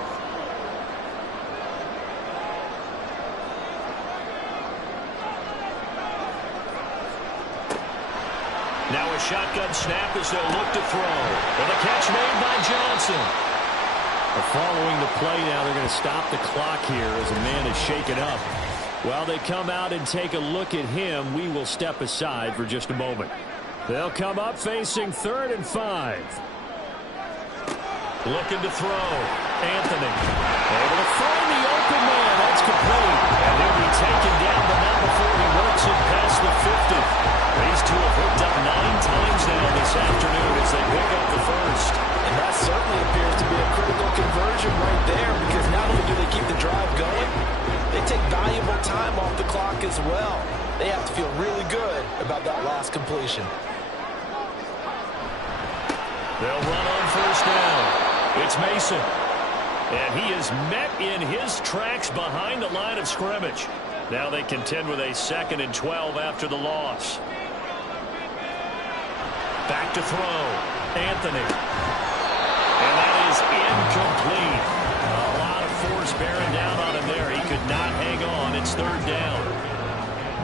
Now a shotgun snap as they'll look to throw. And the catch made by Johnson. Following the play now, they're going to stop the clock here as a man is shaken up. While they come out and take a look at him, we will step aside for just a moment. They'll come up facing 3rd and 5. Looking to throw. Anthony. Able to find the open man. That's complete. And he'll be taken down, but not before he works it past the 50. These two have hooked up 9 times now this afternoon as they pick up the 1st. And that certainly appears to be a critical conversion right there, because not only do they keep the drive going, they take valuable time off the clock as well. they have to feel really good about that last completion. They'll run on first down. It's Mason. And he is met in his tracks behind the line of scrimmage. Now they contend with a 2nd and 12 after the loss. Back to throw. Anthony. And that is incomplete. A lot of force bearing down on him there. He could not hang on. It's 3rd down.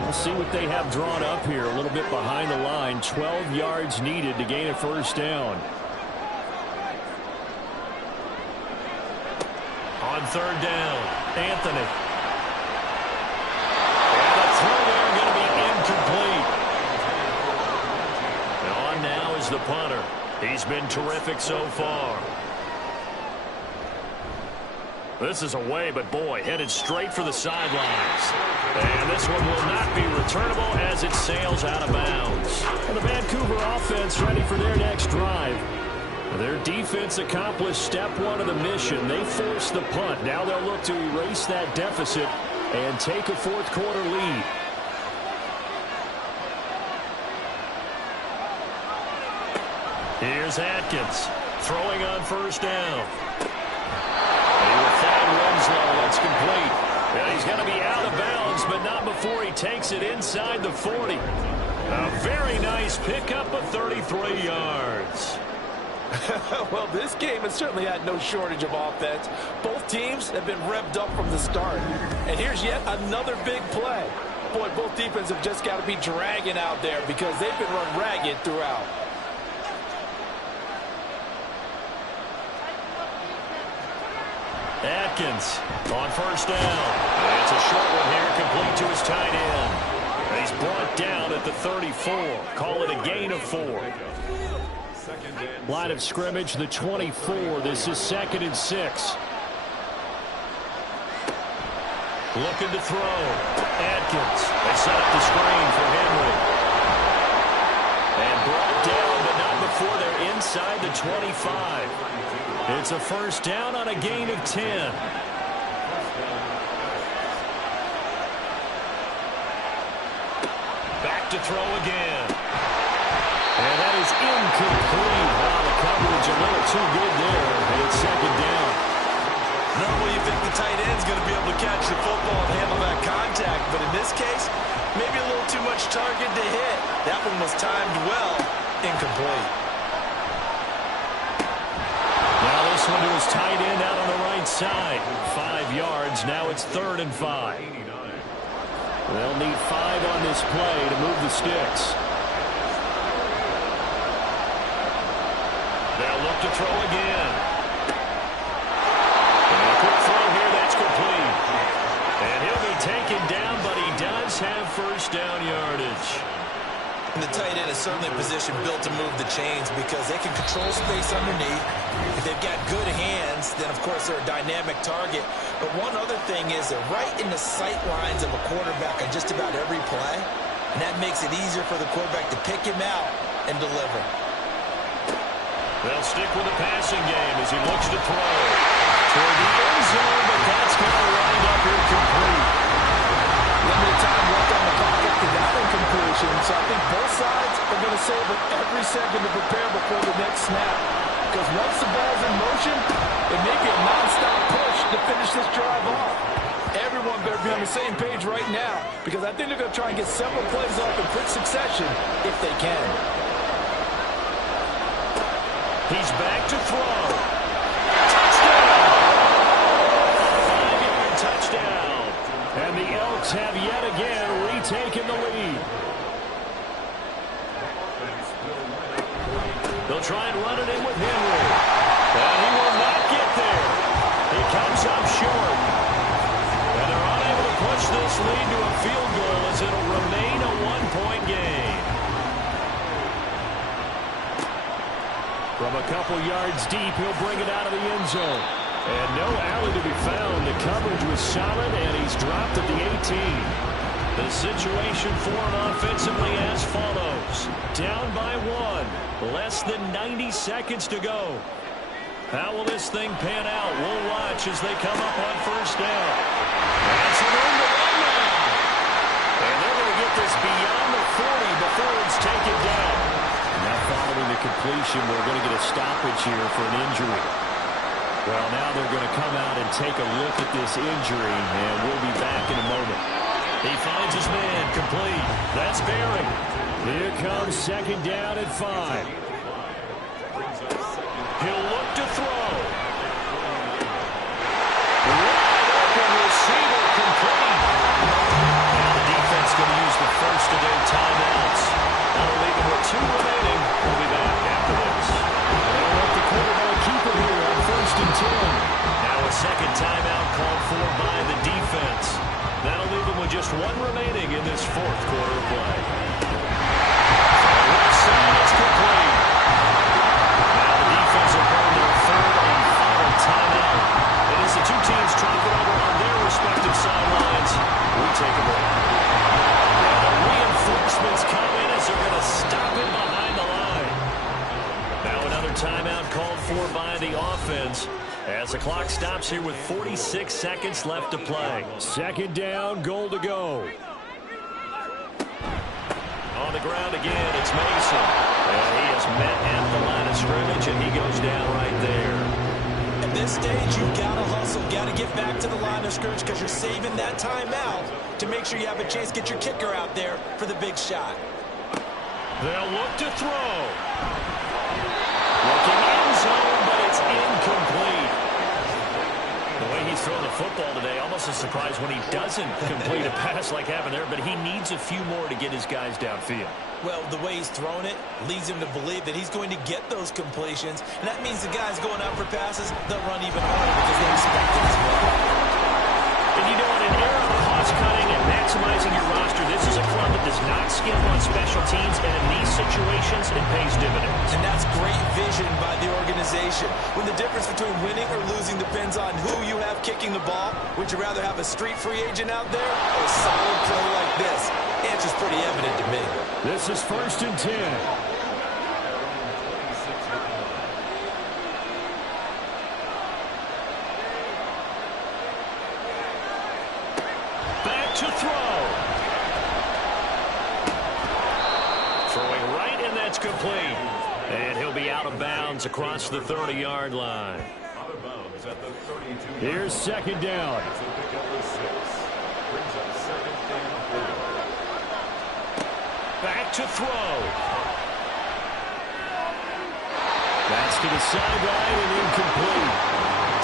We'll see what they have drawn up here. A little bit behind the line. 12 yards needed to gain a 1st down. On 3rd down, Anthony. And the throw there going to be incomplete. And on now is the punter. He's been terrific so far. This is away, but boy, headed straight for the sidelines. And this one will not be returnable as it sails out of bounds. And the Vancouver offense ready for their next drive. Their defense accomplished step 1 of the mission. They forced the punt. Now they'll look to erase that deficit and take a 4th quarter lead. Here's Atkins throwing on 1st down. He will find Winslow. That's complete. Yeah, he's going to be out of bounds, but not before he takes it inside the 40. A very nice pickup of 33 yards. Well, this game has certainly had no shortage of offense. Both teams have been revved up from the start. And here's yet another big play. Boy, both defenses have just got to be dragging out there because they've been run ragged throughout. Atkins on 1st down. And it's a short one here, complete to his tight end. And he's brought down at the 34. Call it a gain of 4. Line of scrimmage, the 24. This is 2nd and 6. Looking to throw. Atkins. They set up the screen for Henry. And brought down, but not before they're inside the 25. It's a 1st down on a gain of 10. Back to throw again. And that is incomplete. Wow, the coverage a little too good there. And it's 2nd down. Normally you think the tight end's going to be able to catch the football and handle that contact, but in this case, maybe a little too much target to hit. That one was timed well. Incomplete. Now this one to his tight end out on the right side. 5 yards. Now it's 3rd and 5. They'll need 5 on this play to move the sticks. They'll look to throw again. And a quick throw here, that's complete. And he'll be taken down, but he does have 1st down yardage. And the tight end is certainly a position built to move the chains because they can control space underneath. If they've got good hands, then of course they're a dynamic target. But one other thing is they're right in the sight lines of a quarterback on just about every play. And that makes it easier for the quarterback to pick him out and deliver. They'll stick with the passing game as he looks to throw. Toward the end zone, but that's going to wind up incomplete. Limited time left on the clock after that incompletion, so I think both sides are going to save it every second to prepare before the next snap. Because once the ball's in motion, it may be a non-stop push to finish this drive off. Everyone better be on the same page right now because I think they're going to try and get several plays off in quick succession if they can. He's back to throw. Touchdown! 5-yard touchdown. And the Elks have yet again retaken the lead. They'll try and run it in with Henry. And he will not get there. He comes up short. And they're unable to push this lead to a field goal as it'll remain a 1-point game. From a couple yards deep, he'll bring it out of the end zone. And no alley to be found. The coverage was solid, and he's dropped at the 18. The situation for him offensively as follows. Down by 1. Less than 90 seconds to go. How will this thing pan out? We'll watch as they come up on 1st down. That's a room to run now. And they're going to get get this beyond the 40 before it's taken down. Now following the completion, we're going to get a stoppage here for an injury. Well, now they're going to come out and take a look at this injury, and we'll be back in a moment. He finds his man, complete. That's Barry. Here comes second down at 5. He'll look to throw. Wide open receiver, complete. Now the defense going to use the first of their timeouts. That'll leave them with 2 remaining. We'll be back after this. They'll let the quarterback keep it here on 1st and 10. Now a second timeout called for by the defense. That'll leave them with just 1 remaining in this 4th quarter play. Left side, it's complete. Now the defense will burn their 3rd and final timeout. And as the 2 teams talk it over on their respective sidelines, we take a break. And the reinforcements come in as they're going to stop it behind the line. Now another timeout called for by the offense as the clock stops here with 46 seconds left to play. Second down, goal to go. On the ground again, it's Mason. And he is met at the line of scrimmage, and he goes down right there. At this stage, you got to hustle, got to get back to the line of scrimmage because you're saving that timeout to make sure you have a chance to get your kicker out there for the big shot. They'll look to throw. Looking end zone, but it's incomplete. The way he's throwing the football today, almost a surprise when he doesn't complete a pass like happened there, but he needs a few more to get his guys downfield. Well, the way he's thrown it leads him to believe that he's going to get those completions, and that means the guys going out for passes, they'll run even harder because they expect it as well. And you know, in an era of cost-cutting and maximizing your roster, this is a club that does not skimp on special teams, and in these situations, it pays dividends. And that's great vision by the organization. When the difference between winning or losing depends on who you have kicking the ball, would you rather have a street free agent out there or a solid play like this? The answer's pretty evident to me. This is 1st and 10. Back to throw. Throwing right, and that's complete. And he'll be out of bounds across the 30-yard line. Out of bounds at the 32. Here's second down. That's a pick up of 6. Brings up 2nd and 4. Back to throw. That's to the sideline and incomplete.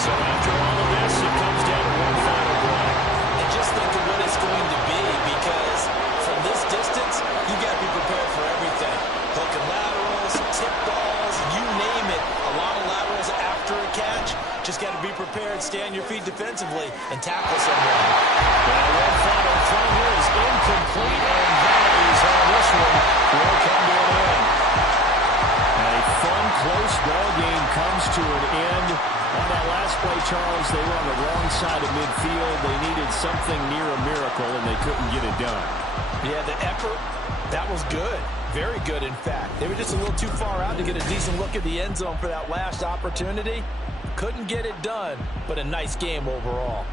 So after all of this, it comes down to one final play. And just think of what it's going to be, because from this distance, you got to be prepared for everything. Hook and laterals, tip balls, you name it. A lot of laterals after a catch. Just got to be prepared, stay on your feet defensively, and tackle someone. Well, one final throw here is incomplete, and that is how this one will come to an end. A fun, close ball game comes to an end. On that last play, Charles, they were on the wrong side of midfield. They needed something near a miracle, and they couldn't get it done. Yeah, the effort, that was good. Very good, in fact. They were just a little too far out to get a decent look at the end zone for that last opportunity. Couldn't get it done, but a nice game overall.